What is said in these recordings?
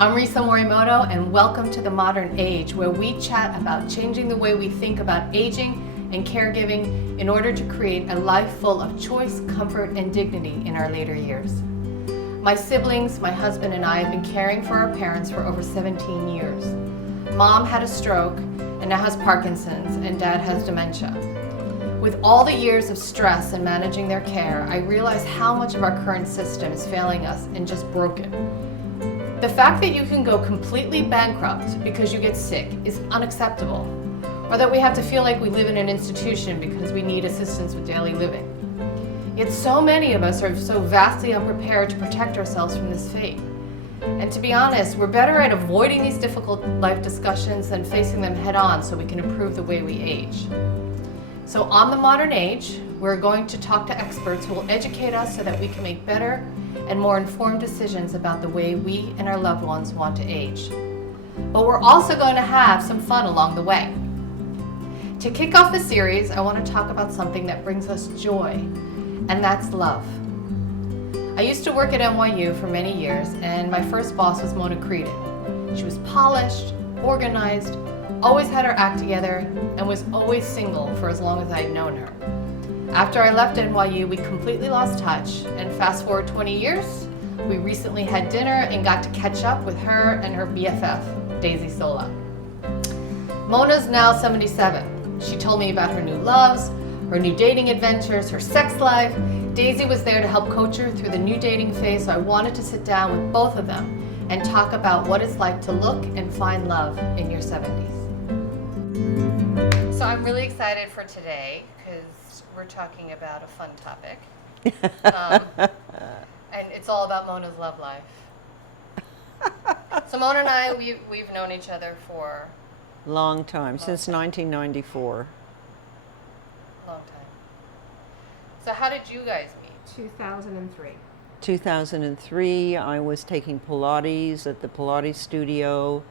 I'm Risa Morimoto, and welcome to The Modern Age, where we chat about changing the way we think about aging and caregiving in order to create a life full of choice, comfort, and dignity in our later years. My siblings, my husband, and I have been caring for our parents for over 17 years. Mom had a stroke and now has Parkinson's, and Dad has dementia. With all the years of stress and managing their care, I realize how much of our current system is failing us and just broken. The fact that you can go completely bankrupt because you get sick is unacceptable, or that we have to feel like we live in an institution because we need assistance with daily living. Yet so many of us are so vastly unprepared to protect ourselves from this fate. And to be honest, we're better at avoiding these difficult life discussions than facing them head on so we can improve the way we age. So on The Modern Age, we're going to talk to experts who will educate us so that we can make better and more informed decisions about the way we and our loved ones want to age. But we're also going to have some fun along the way. To kick off the series, I want to talk about something that brings us joy, and that's love. I used to work at NYU for many years, and my first boss was Mona Kreaden. She was polished, organized, always had her act together, and was always single for as long as I had known her. After I left NYU, we completely lost touch, and fast forward 20 years, we recently had dinner and got to catch up with her and her BFF, Daisy Sola. Mona's now 77. She told me about her new loves, her new dating adventures, her sex life. Daisy was there to help coach her through the new dating phase, so I wanted to sit down with both of them and talk about what it's like to look and find love in your 70s. So I'm really excited for today because we're talking about a fun topic. And it's all about Mona's love life. So Mona and I, we've known each other for Long time, since 1994. a long time. So how did you guys meet? 2003. 2003, I was taking Pilates at the Pilates studio.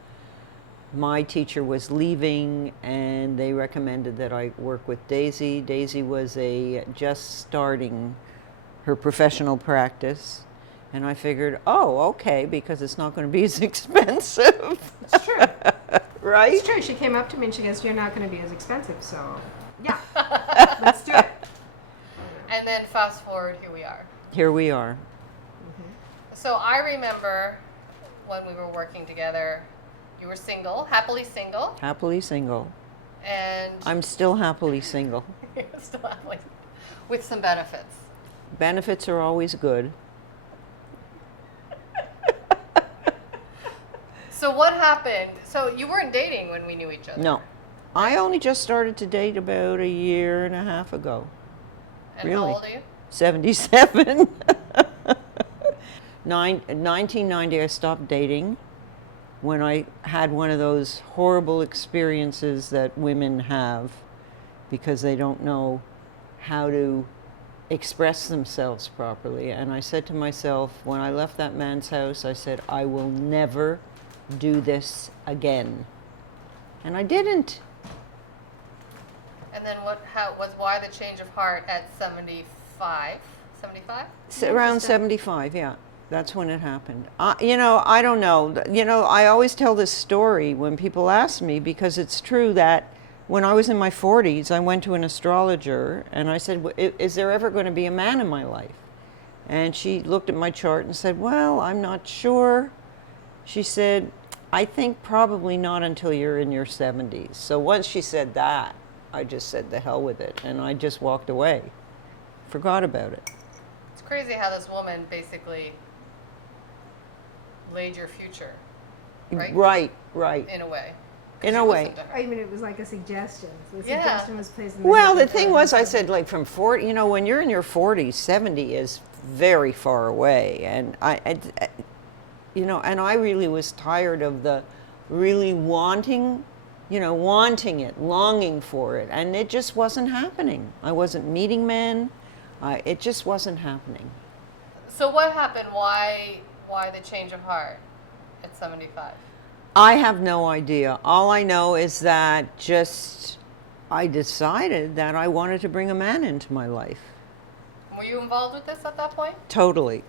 My teacher was leaving, and they recommended that I work with Daisy. Daisy was just starting her professional practice, and I figured, oh, okay, because it's not going to be as expensive. It's true. Right? It's true. She came up to me and she goes, "You're not going to be as expensive, so yeah, let's do it." And then fast forward, here we are. Here we are. So I remember when we were working together, you were single, happily single, Happily single. and I'm still happily single. you're still happily, with some benefits. Benefits are always good. So what happened? So you weren't dating when we knew each other. No. I only just started to date about a year and a half ago. And really? how old are you? 77. 1990, I stopped dating when I had one of those horrible experiences that women have because they don't know how to express themselves properly. And I said to myself, when I left that man's house, I said, I will never do this again. And I didn't. And then why the change of heart at 75? 75? Around 75, yeah. That's when it happened. I don't know. I always tell this story when people ask me because it's true that when I was in my 40s, I went to an astrologer and I said, is there ever going to be a man in my life? And she looked at my chart and said, well, I'm not sure. She said, I think probably not until you're in your 70s. So once she said that, I just said the hell with it. And I just walked away. Forgot about it. It's crazy how this woman basically laid your future, right? Right. In a way. In a way. I mean, it was like a suggestion. So the Yeah. suggestion was placed in the Well, the head of thing her was, I husband. said, like, from 40, when you're in your 40s, 70 is very far away. And and I really was tired of the really wanting it, longing for it. And it just wasn't happening. I wasn't meeting men. It just wasn't happening. So what happened? Why the change of heart at 75? I have no idea. All I know is that I decided that I wanted to bring a man into my life. Were you involved with this at that point? Totally.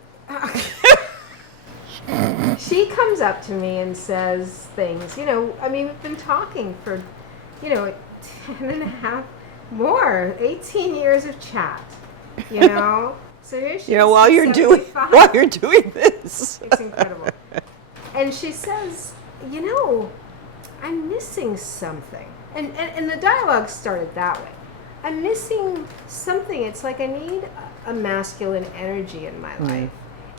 she comes up to me and says things, we've been talking for, 10 and a half, more, 18 years of chat, So here she is. While you're doing this. It's incredible. And she says, I'm missing something. And the dialogue started that way. I'm missing something. It's like I need a masculine energy in my life.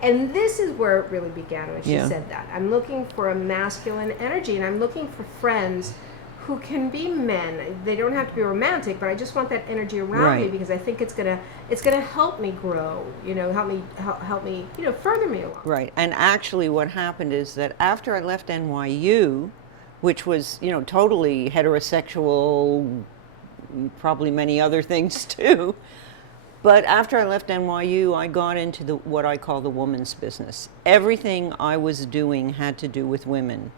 And this is where it really began when she said that. I'm looking for a masculine energy, and I'm looking for friends who can be men. They don't have to be romantic, but I just want that energy around me because I think it's gonna help me grow. Help me further me along. Right. And actually, what happened is that after I left NYU, which was totally heterosexual, probably many other things too. But after I left NYU, I got into what I call the woman's business. Everything I was doing had to do with women.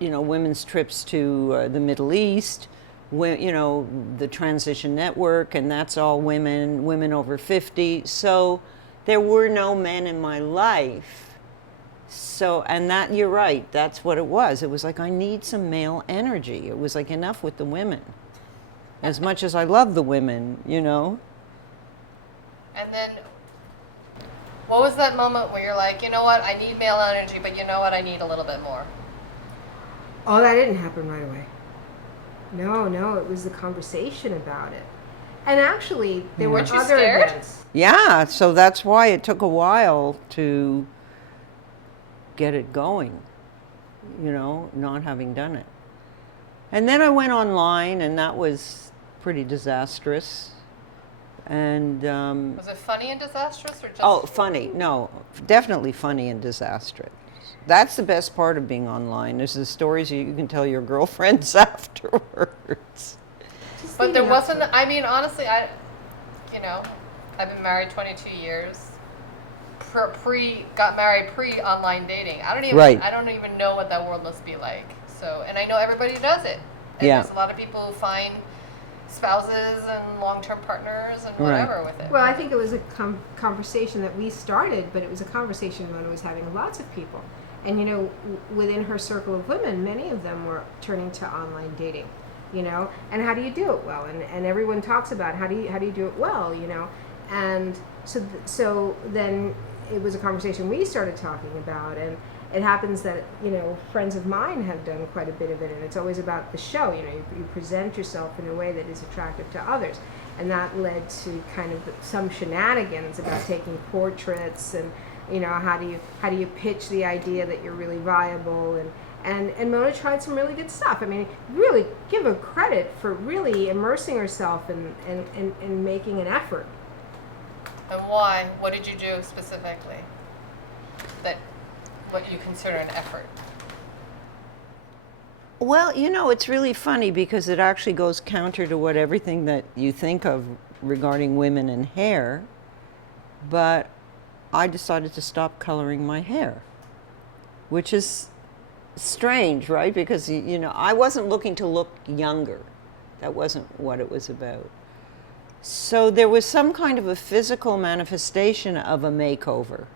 Women's trips to the Middle East, the Transition Network, and that's all women over 50. So there were no men in my life. So, and that, you're right, that's what it was. It was like, I need some male energy. It was like, enough with the women. As much as I love the women, And then, what was that moment where you're like, you know what, I need male energy, but you know what, I need a little bit more? Oh, that didn't happen right away. No, it was the conversation about it. And actually, there were Weren't you other scared? events. Yeah, so that's why it took a while to get it going, not having done it. And then I went online, and that was pretty disastrous. And Was it funny and disastrous, or just? oh, funny. No, definitely funny and disastrous. That's the best part of being online, is the stories you can tell your girlfriends afterwards. But there wasn't. I mean, honestly, I've been married 22 years. Got married pre-online dating. I don't even know what that world must be like. So, and I know everybody does it. And there's a lot of people who find spouses and long-term partners and whatever with it. Well, I think it was a conversation that we started, but it was a conversation Mona was having with lots of people. And within her circle of women, many of them were turning to online dating. And how do you do it well? And everyone talks about how do you do it well? And so then it was a conversation we started talking about, and it happens that friends of mine have done quite a bit of it, and it's always about the show. You present yourself in a way that is attractive to others, and that led to kind of some shenanigans about taking portraits and how do you pitch the idea that you're really viable, and Mona tried some really good stuff. I mean, really give her credit for really immersing herself and making an effort. And why? What did you do specifically that what you consider an effort? Well, it's really funny because it actually goes counter to what everything that you think of regarding women and hair, but I decided to stop coloring my hair, which is strange, right? Because, I wasn't looking to look younger. That wasn't what it was about. So there was some kind of a physical manifestation of a makeover,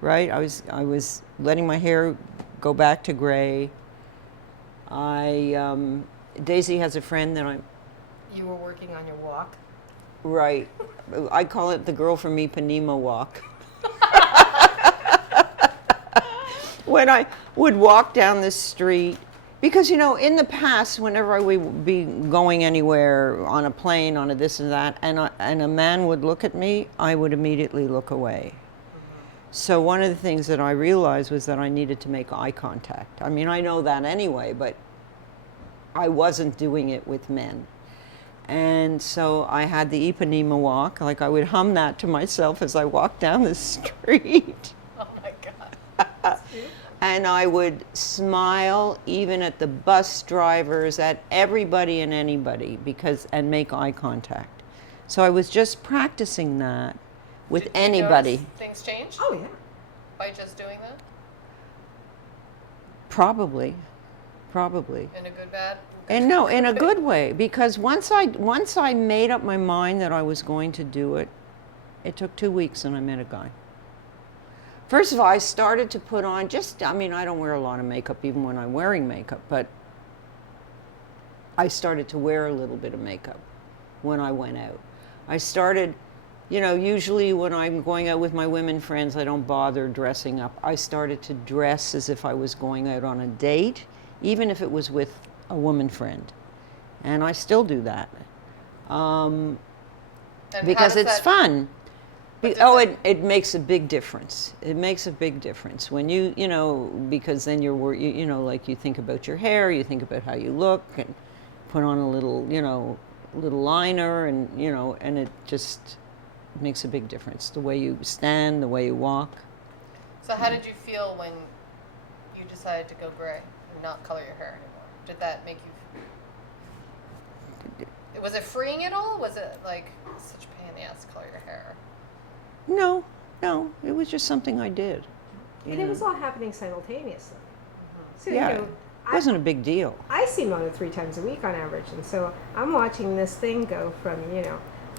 right? I was letting my hair go back to gray. Daisy has a friend that You were working on your walk. Right. I call it the girl from Ipanema walk. When I would walk down the street, because, in the past, whenever I would be going anywhere on a plane, on a this and that, and a man would look at me, I would immediately look away. So one of the things that I realized was that I needed to make eye contact. I mean, I know that anyway, but I wasn't doing it with men. And so I had the Ipanema walk, like I would hum that to myself as I walked down the street. Oh my God. And I would smile even at the bus drivers, at everybody and anybody, and make eye contact. So I was just practicing that with Did anybody. You notice things change? Oh yeah. By just doing that? Probably. In a good, bad? And no, in a good way, because once I made up my mind that I was going to do it, it took 2 weeks and I met a guy. First of all, I started to put on I don't wear a lot of makeup even when I'm wearing makeup, but I started to wear a little bit of makeup when I went out. I started, usually when I'm going out with my women friends, I don't bother dressing up. I started to dress as if I was going out on a date, even if it was with a woman friend. And I still do that. Because it's fun. It makes a big difference. It makes a big difference when because then like you think about your hair, you think about how you look, and put on a little liner, and and it just makes a big difference. The way you stand, the way you walk. So how did you feel when you decided to go gray and not color your hair anymore? Did that make you? Was it freeing at all? Was it like such a pain in the ass to color your hair? No, it was just something I did. And it was all happening simultaneously. So, it wasn't a big deal. I see Mona 3 times a week on average, and so I'm watching this thing go from,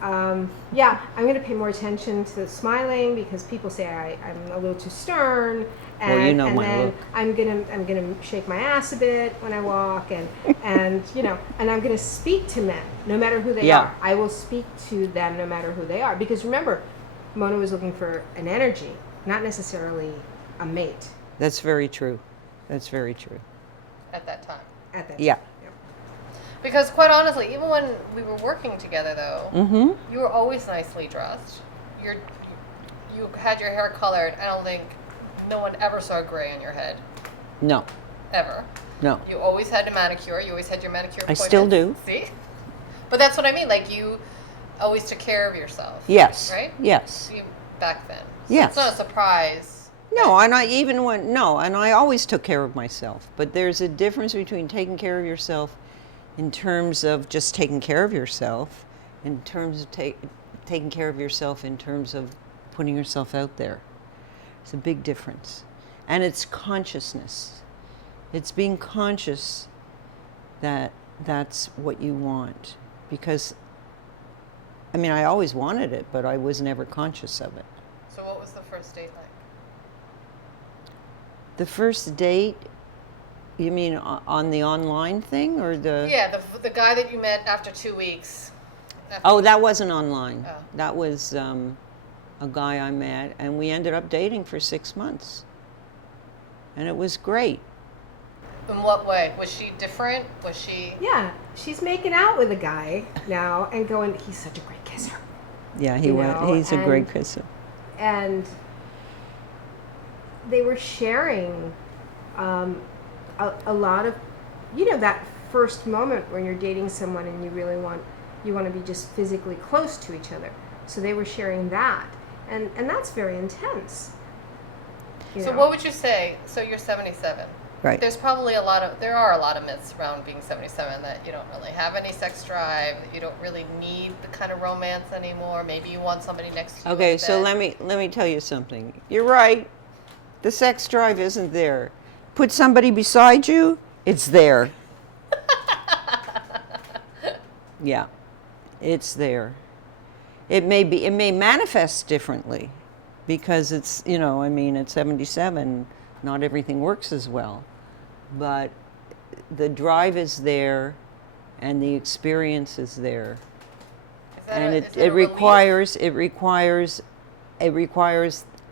I'm going to pay more attention to the smiling because people say I'm a little too stern, and, my look. I'm gonna shake my ass a bit when I walk, and and I'm gonna speak to men no matter who they are. I will speak to them no matter who they are, because remember, Mona was looking for an energy, not necessarily a mate. That's very true. That's very true. At that time. Yeah. Because quite honestly, even when we were working together, though, you were always nicely dressed. You had your hair colored. I don't think no one ever saw gray on your head. No. Ever. No. You always had a manicure. You always had your manicure appointments. I still do. See? But that's what I mean. Like, you always took care of yourself. Yes. Right? Yes. Back then. So yes. It's not a surprise. No, and I always took care of myself. But there's a difference between taking care of yourself in terms of just taking care of yourself, in terms of taking care of yourself in terms of putting yourself out there. It's a big difference. And it's consciousness. It's being conscious that that's what you want. Because, I always wanted it, but I was never conscious of it. So what was the first date like? The first date, you mean on the online thing or the? Yeah, the guy that you met after 2 weeks. That wasn't online. Oh. That was a guy I met, and we ended up dating for 6 months. And it was great. In what way? Was she different? Was she? Yeah, she's making out with a guy now and going, he's such a great kisser. Yeah, he's a great kisser. And they were sharing a lot of, that first moment when you're dating someone and you want to be just physically close to each other. So they were sharing that, and that's very intense. So what would you say? So you're 77. Right. There are a lot of myths around being 77, that you don't really have any sex drive, that you don't really need the kind of romance anymore. Maybe you want somebody next to you. Okay, so let me tell you something. You're right. The sex drive isn't there. Put somebody beside you, it's there. Yeah, it's there. It may manifest differently because it's, at 77, not everything works as well. But the drive is there and the experience is there. And it requires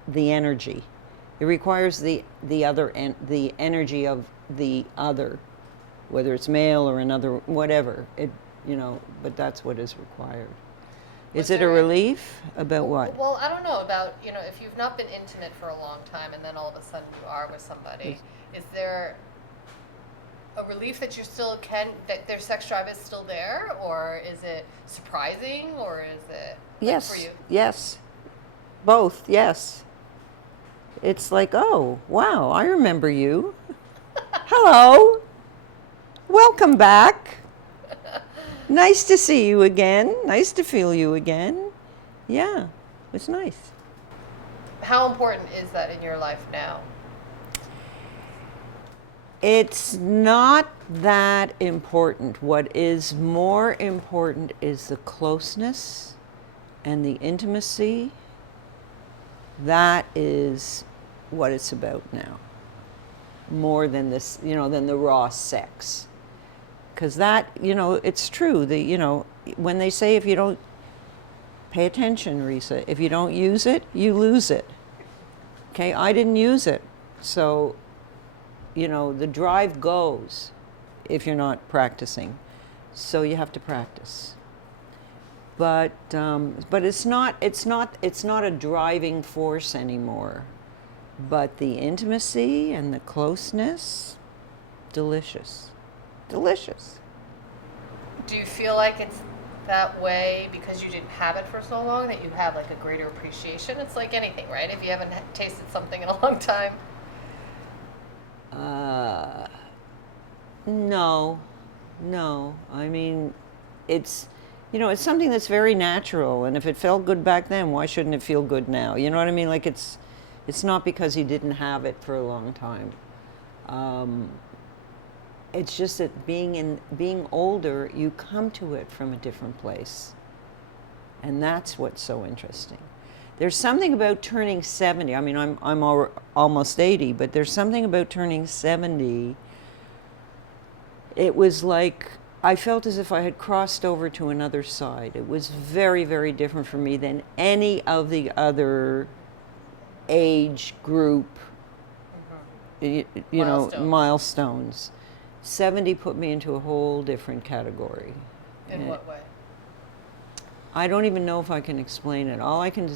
the energy. It requires the energy of the other, whether it's male or another, whatever. But that's what is required. Is it a relief about what? Well, I don't know about, if you've not been intimate for a long time and then all of a sudden you are with somebody, is there a relief that you still that their sex drive is still there, or is it surprising, or is it for you? Yes. Both, yes. It's like, oh, wow, I remember you. Hello. Welcome back. Nice to see you again. Nice to feel you again. Yeah, it's nice. How important is that in your life now? It's not that important. What is more important is the closeness and the intimacy. That is what it's about now, more than this, than the raw sex. Because that, it's true. When they say if you don't pay attention, Risa, if you don't use it, you lose it. Okay, I didn't use it. So, the drive goes if you're not practicing. So you have to practice. But it's not a driving force anymore. But the intimacy and the closeness, delicious. Delicious. Do you feel like it's that way because you didn't have it for so long that you have like a greater appreciation? It's like anything, right? If you haven't tasted something in a long time. No. I mean, it's something that's very natural, and if it felt good back then, why shouldn't it feel good now? You know what I mean? Like it's not because you didn't have it for a long time. It's just that being older, you come to it from a different place. And that's what's so interesting. There's something about turning 70. I mean, I'm almost 80, but there's something about turning 70. It was like I felt as if I had crossed over to another side. It was very, very different for me than any of the other age group, milestones. 70 put me into a whole different category. In what way? I don't even know if I can explain it. All I can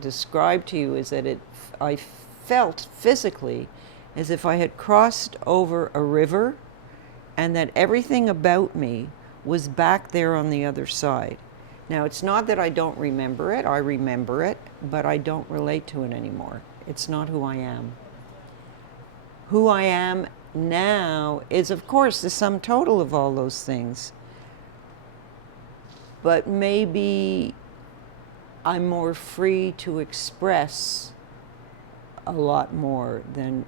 describe to you is that I felt physically as if I had crossed over a river and that everything about me was back there on the other side. Now, it's not that I don't remember it. I remember it, but I don't relate to it anymore. It's not who I am. Who I am now is, of course, the sum total of all those things. But maybe I'm more free to express a lot more than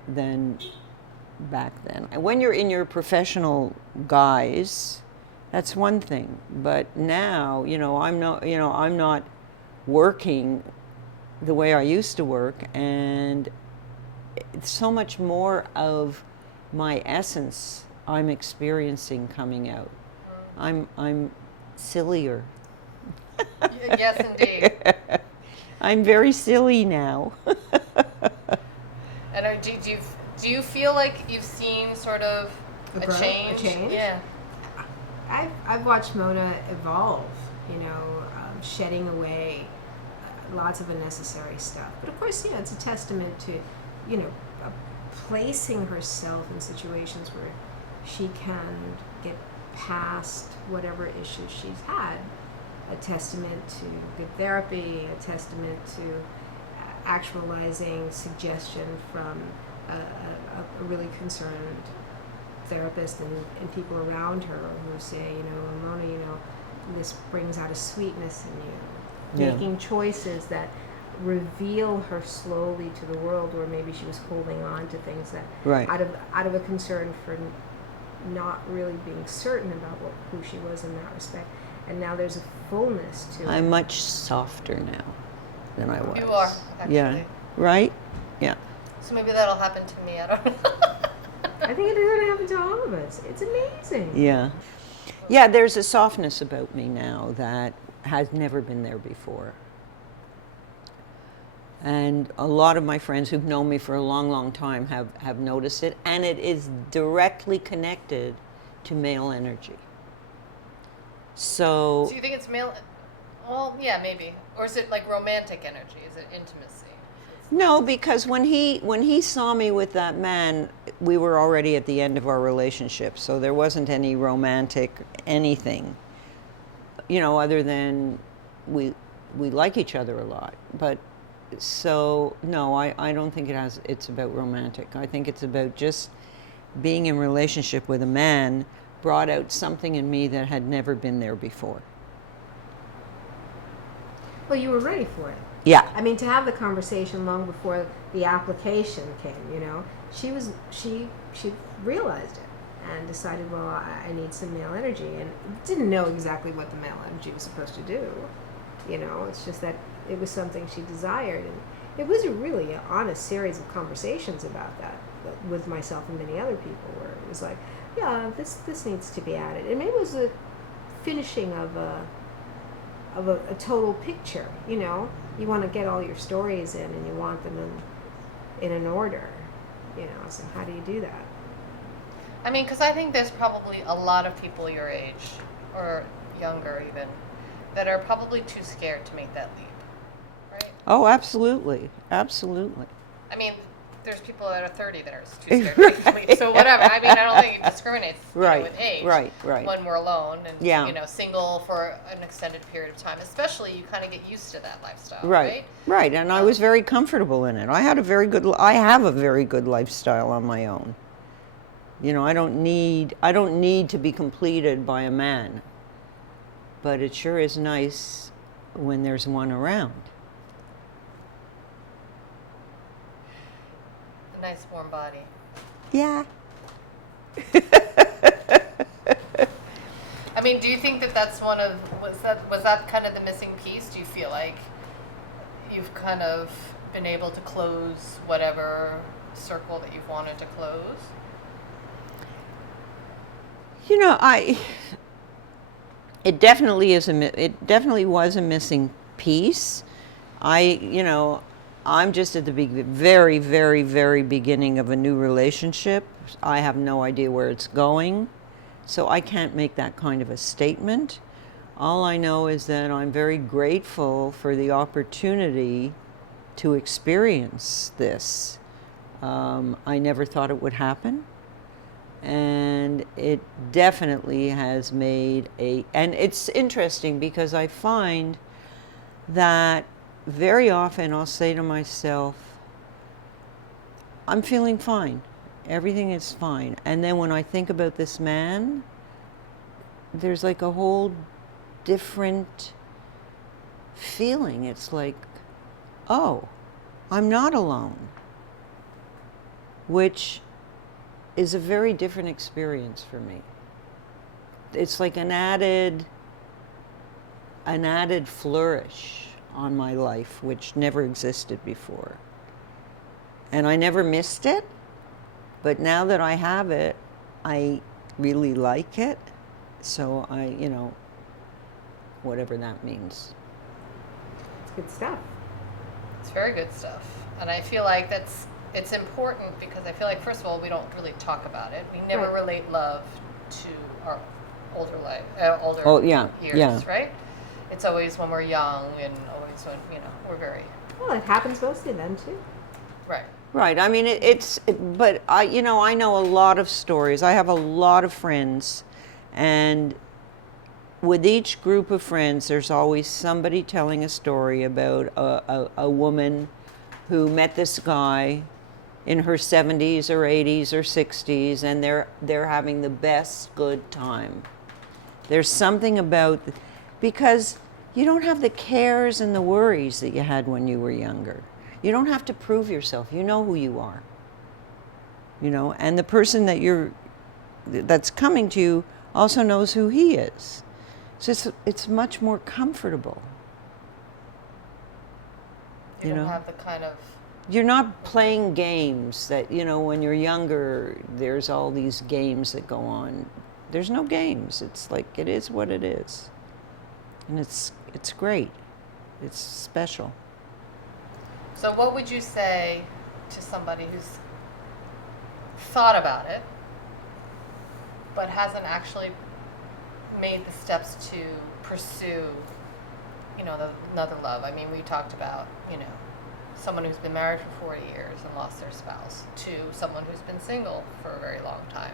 back then. And when you're in your professional guise, that's one thing. But now, I'm not working the way I used to work, and it's so much more of my essence I'm experiencing coming out. I'm sillier. Yes, indeed. I'm very silly now. And do you feel like you've seen sort of a change? Yeah. I've watched Mona evolve, shedding away lots of unnecessary stuff. But of course, it's a testament to, placing herself in situations where she can get past whatever issues she's had. A testament to good therapy, a testament to actualizing suggestion from a really concerned therapist and people around her who say, Mona, this brings out a sweetness in you. Yeah. Making choices that reveal her slowly to the world, where maybe she was holding on to things that Right. out of a concern for not really being certain about who she was in that respect. And now there's a fullness to it. I'm much softer now than I was. You are, actually. Yeah. Right? Yeah. So maybe that'll happen to me. I don't know. I think it is going to happen to all of us. It's amazing. Yeah. Yeah, there's a softness about me now that has never been there before. And a lot of my friends who've known me for a long, long time have noticed it, and it is directly connected to male energy. So you think it's male? Well, yeah, maybe. Or is it like romantic energy? Is it intimacy? no, because when he saw me with that man, we were already at the end of our relationship, so there wasn't any romantic anything, other than we like each other a lot. But so no, I don't think it's about romantic. I think it's about just being in relationship with a man brought out something in me that had never been there before. Well, you were ready for it. Yeah. I mean, to have the conversation long before the application came, she realized it and decided, well, I need some male energy, and didn't know exactly what the male energy was supposed to do. It's just that it was something she desired, It was a really honest series of conversations about that with myself and many other people, where it was like, yeah, this needs to be added, and maybe it was a finishing of a total picture. You know, you want to get all your stories in, and you want them in an order. You know, so how do you do that? I mean, because I think there's probably a lot of people your age, or younger even, that are probably too scared to make that leap, right? Oh, absolutely. Absolutely. I mean, there's people that are 30 that are too scared to make that leap, so whatever. I mean, I don't think it discriminates Right, with age. right. When we're alone and, Yeah. you know, single for an extended period of time, especially, you kind of get used to that lifestyle, Right, right. And I was very comfortable in it. I have a very good lifestyle on my own. You know, I don't need to be completed by a man. But it sure is nice when there's one around. A nice warm body. Yeah. I mean, do you think that that's was that kind of the missing piece? Do you feel like you've kind of been able to close whatever circle that you've wanted to close? You know, it definitely was a missing piece. I'm just at the very, very, very beginning of a new relationship. I have no idea where it's going, so I can't make that kind of a statement. All I know is that I'm very grateful for the opportunity to experience this. I never thought it would happen. And it definitely has made and it's interesting because I find that very often I'll say to myself, I'm feeling fine. Everything is fine. And then when I think about this man, there's like a whole different feeling. It's like, oh, I'm not alone. Which is a very different experience for me. It's like an added flourish on my life, which never existed before. And I never missed it, but now that I have it, I really like it. So whatever that means. It's good stuff. It's very good stuff. And I feel like it's important because I feel like, first of all, we don't really talk about it. We never relate love to our older years, right? It's always when we're young and always when, we're very... Well, it happens mostly then, too. Right. Right. I mean, but I know a lot of stories. I have a lot of friends, and with each group of friends, there's always somebody telling a story about a woman who met this guy in her 70s or 80s or 60s, and they're having the best good time. There's something about, because you don't have the cares and the worries that you had when you were younger. You don't have to prove yourself. You know who you are. And the person that's coming to you also knows who he is. So it's much more comfortable. You don't have the kind of... You're not playing games that, when you're younger, there's all these games that go on. There's no games. It's like, it is what it is. And it's great. It's special. So what would you say to somebody who's thought about it, but hasn't actually made the steps to pursue, another love? I mean, we talked about, someone who's been married for 40 years and lost their spouse, to someone who's been single for a very long time.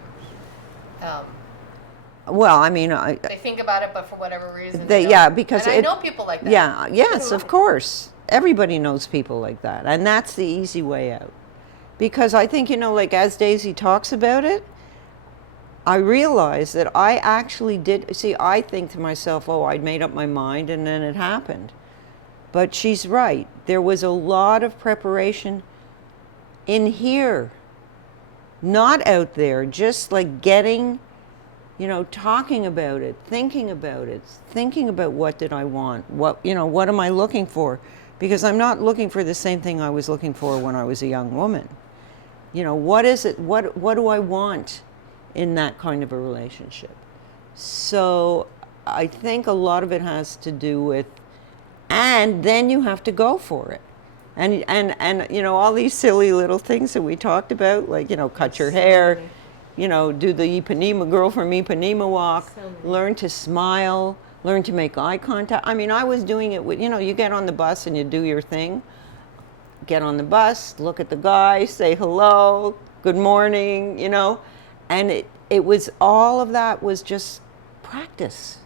Well, I mean, they think about it, but for whatever reason, because I know people like that. Yeah, yes, of course. Everybody knows people like that, and that's the easy way out. Because I think, like as Daisy talks about it, I realize that I actually did. See, I think to myself, oh, I'd made up my mind, and then it happened. But she's right. There was a lot of preparation in here, not out there, just like getting, talking about it, thinking about what did I want, what am I looking for? because I'm not looking for the same thing I was looking for when I was a young woman. You know, what is it? What do I want in that kind of a relationship? So I think a lot of it has to do with, and then you have to go for it. And you know, all these silly little things that we talked about, like, you know, cut your hair, you know, do the Ipanema girl from Ipanema walk, learn to smile, learn to make eye contact. I mean, I was doing it with, you know, you get on the bus and you do your thing. Get on the bus, look at the guy, say hello, good morning, you know. And it was, all of that was just practice.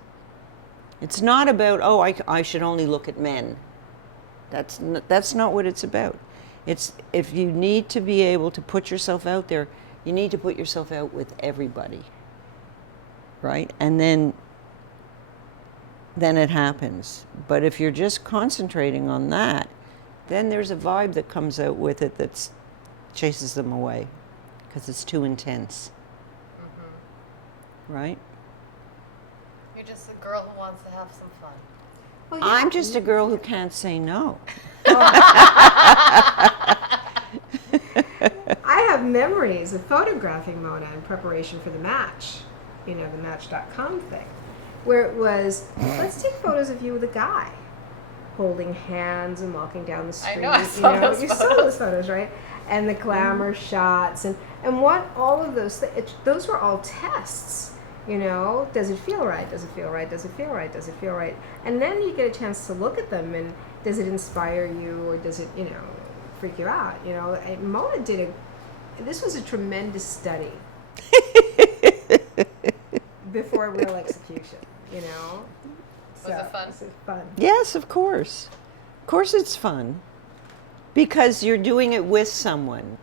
It's not about, oh, I should only look at men. That's not what it's about. It's, if you need to be able to put yourself out there, you need to put yourself out with everybody, right? And then it happens. But if you're just concentrating on that, then there's a vibe that comes out with it that chases them away because it's too intense. Right? You're just a girl who wants to have some fun. Well, yeah. I'm just a girl who can't say no. I have memories of photographing Mona in preparation for the match, you know, the Match.com thing, where it was, let's take photos of you with a guy holding hands and walking down the street. I know, I saw those you photos. saw those photos, right? And the glamour shots and what all of those those were all tests. You know, does it feel right? Does it feel right? Does it feel right? Does it feel right? And then you get a chance to look at them, and does it inspire you, or does it, you know, freak you out? You know, and Mona this was a tremendous study before real execution. You know, Was it fun? This is fun. Yes, of course. Of course it's fun. Because you're doing it with someone.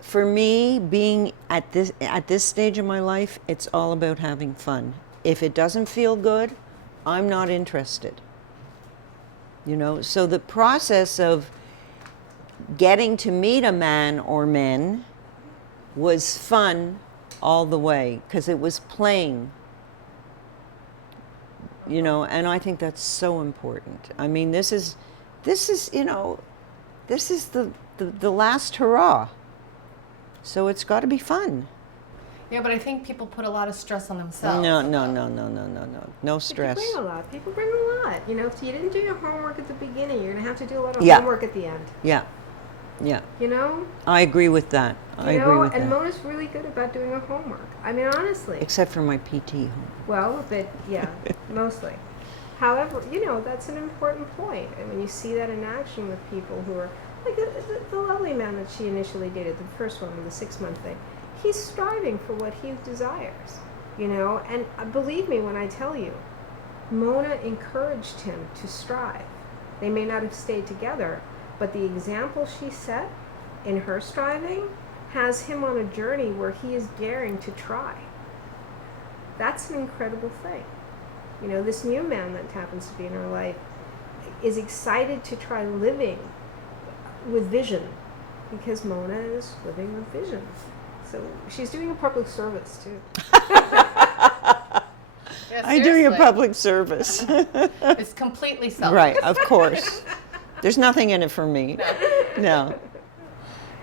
For me, being at this stage of my life, it's all about having fun. If it doesn't feel good, I'm not interested. You know, so the process of getting to meet a man or men was fun all the way because it was playing. You know, and I think that's so important. I mean, this is you know, this is the last hurrah. So it's got to be fun. Yeah, but I think people put a lot of stress on themselves. No stress. People bring a lot. You know, if you didn't do your homework at the beginning, you're going to have to do a lot of Yeah. homework at the end. Yeah. You know? I agree with that. I agree with and that. Mona's really good about doing her homework. I mean, honestly. Except for my PT home. Well, but yeah, mostly. However, you know, that's an important point. And when you see that in action with people who are, like the lovely man that she initially dated, the first one, the 6-month thing, he's striving for what he desires, you know? And believe me when I tell you, Mona encouraged him to strive. They may not have stayed together, but the example she set in her striving has him on a journey where he is daring to try. That's an incredible thing. You know, this new man that happens to be in her life is excited to try living with vision because Mona is living with vision. So she's doing a public service too. Yeah, I do your seriously. public service. It's completely selfish. Right, of course. There's nothing in it for me. No.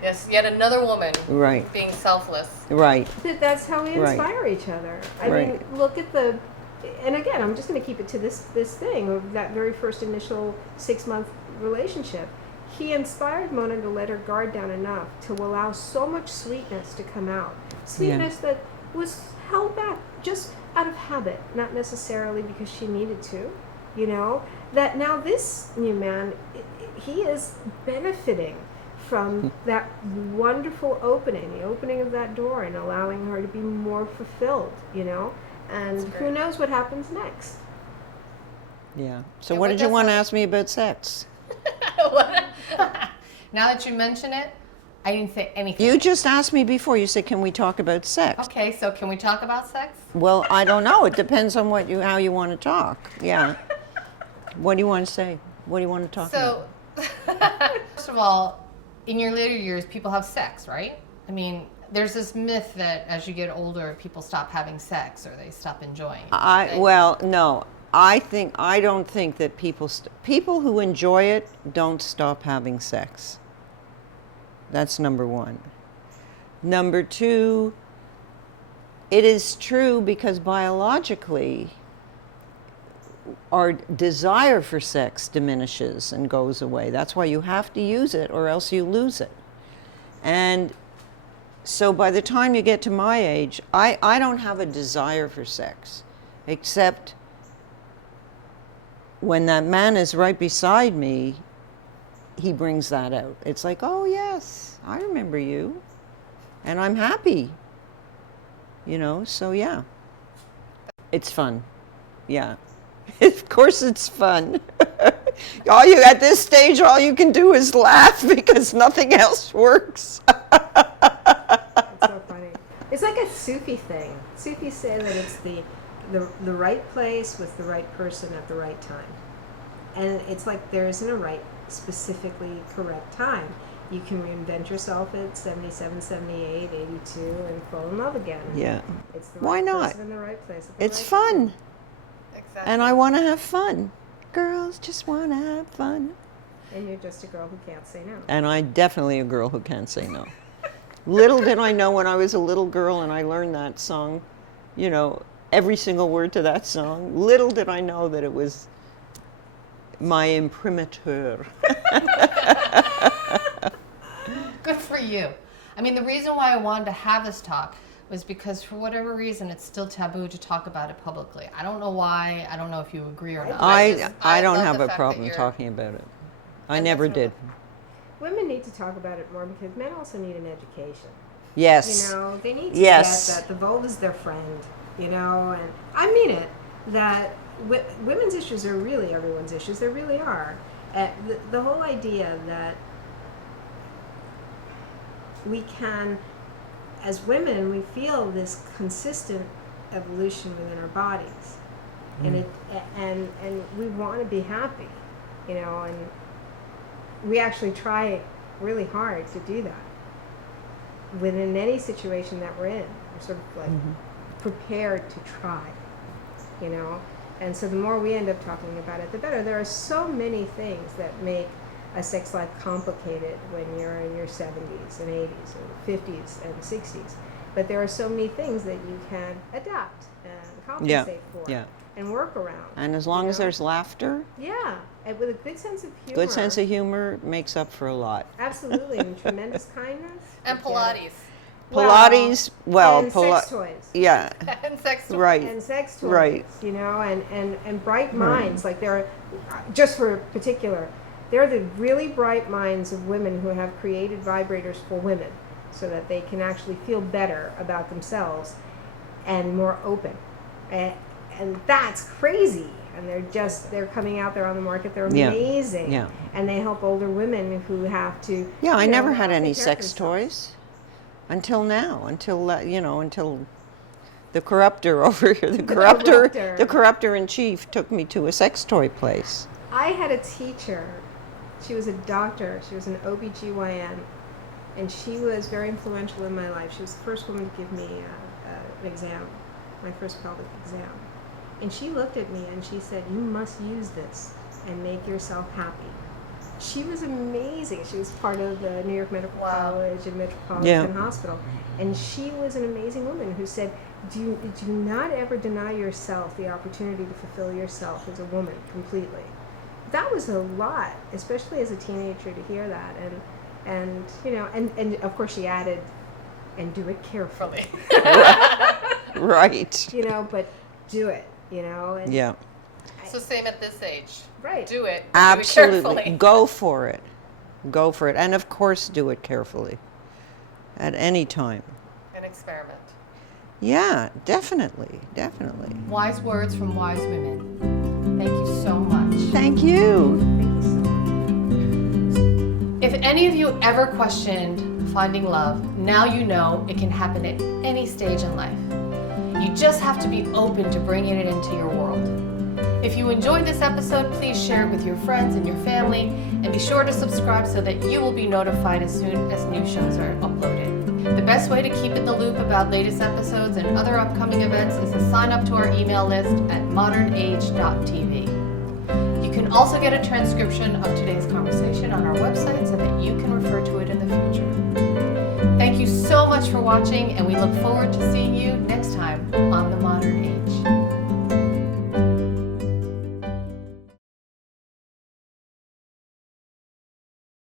Yes, yet another woman Right. being selfless. Right. That's how we Right. inspire each other. I Right. mean, look at and again, I'm just going to keep it to this thing of that very first initial 6-month relationship. He inspired Mona to let her guard down enough to allow so much sweetness to come out. Sweetness that was held back just out of habit, not necessarily because she needed to, you know? That now this new man, he is benefiting from that wonderful opening, the opening of that door and allowing her to be more fulfilled, you know? And That's who great. knows what happens next? Yeah. So Yeah, what but did you that's want to not- ask me about sex? Now that you mention it, I didn't say anything. You just asked me before. You said, "Can we talk about sex?" Okay, so can we talk about sex? Well, I don't know. It depends on how you want to talk. Yeah. What do you want to say? What do you want to talk about? So, first of all, in your later years, people have sex, right? I mean, there's this myth that as you get older, people stop having sex or they stop enjoying it. Well, no. I don't think that people who enjoy it don't stop having sex. That's number one. Number two, it is true because biologically our desire for sex diminishes and goes away. That's why you have to use it or else you lose it. And so by the time you get to my age, I don't have a desire for sex, except when that man is right beside me, he brings that out. It's like, oh yes, I remember you, and I'm happy. You know, so yeah. It's fun. Yeah. Of course it's fun. At this stage, all you can do is laugh because nothing else works. It's so funny. It's like a Sufi thing. Sufis say that it's the right place with the right person at the right time. And it's like there isn't a right, specifically correct time. You can reinvent yourself at 77, 78, 82 and fall in love again. Yeah. It's the Why right not? person in the right place at the It's right fun. time. Exactly. And I want to have fun. Girls just want to have fun. And you're just a girl who can't say no. And I'm definitely a girl who can't say no. Little did I know when I was a little girl and I learned that song, you know, every single word to that song. Little did I know that it was my imprimatur. Good for you. I mean, the reason why I wanted to have this talk was because for whatever reason, it's still taboo to talk about it publicly. I don't know why. I don't know if you agree or not. I don't love have the a fact problem that talking about it. I And never that's did. Women need to talk about it more because men also need an education. Yes. You know, they need to Yes. get that the vulva is their friend, you know, and I mean it, that women's issues are really everyone's issues. They really are. The whole idea that we can, as women, we feel this consistent evolution within our bodies, and we want to be happy, you know, and we actually try really hard to do that. Within any situation that we're in, we're sort of like prepared to try, you know. And so the more we end up talking about it, the better. There are so many things that make a sex life complicated when you're in your 70s and 80s or 50s and 60s. But there are so many things that you can adapt and compensate for and work around. And as long as there's laughter, yeah, and with a good sense of humor. good sense of humor makes up for a lot. Absolutely, and tremendous kindness. And Pilates. Pilates, and sex toys. Yeah, And sex toys. right. And sex toys, Right. you know, and bright minds. Like there are, just for particular, they're the really bright minds of women who have created vibrators for women so that they can actually feel better about themselves and more open. And that's crazy. And they're coming out there on the market. They're amazing. Yeah. And they help older women who have to. Yeah, I you know, never had any take care of sex themselves. toys until now, until the corrupter over here, the corrupter in chief took me to a sex toy place. I had a teacher. She was a doctor. She was an OBGYN. And she was very influential in my life. She was the first woman to give me an exam, my first pelvic exam. And she looked at me and she said, "You must use this and make yourself happy." She was amazing. She was part of the New York Medical College and Metropolitan Hospital. And she was an amazing woman who said, do not ever deny yourself the opportunity to fulfill yourself as a woman completely. That was a lot, especially as a teenager, to hear that. And you know, and of course she added, and do it carefully. Right. You know, but do it, you know. And Yeah. So same at this age. Right. Do it. but do it Absolutely. carefully. Go for it. Go for it. And of course, do it carefully. At any time. An experiment. Yeah, definitely. Definitely. Wise words from wise women. Thank you so much. Thank you. Thank you so much. If any of you ever questioned finding love, now you know it can happen at any stage in life. You just have to be open to bringing it into your world. If you enjoyed this episode, please share it with your friends and your family, and be sure to subscribe so that you will be notified as soon as new shows are uploaded. The best way to keep in the loop about latest episodes and other upcoming events is to sign up to our email list at modernage.tv. You can also get a transcription of today's conversation on our website so that you can refer to it in the future. Thank you so much for watching, and we look forward to seeing you next time on The Modern Age.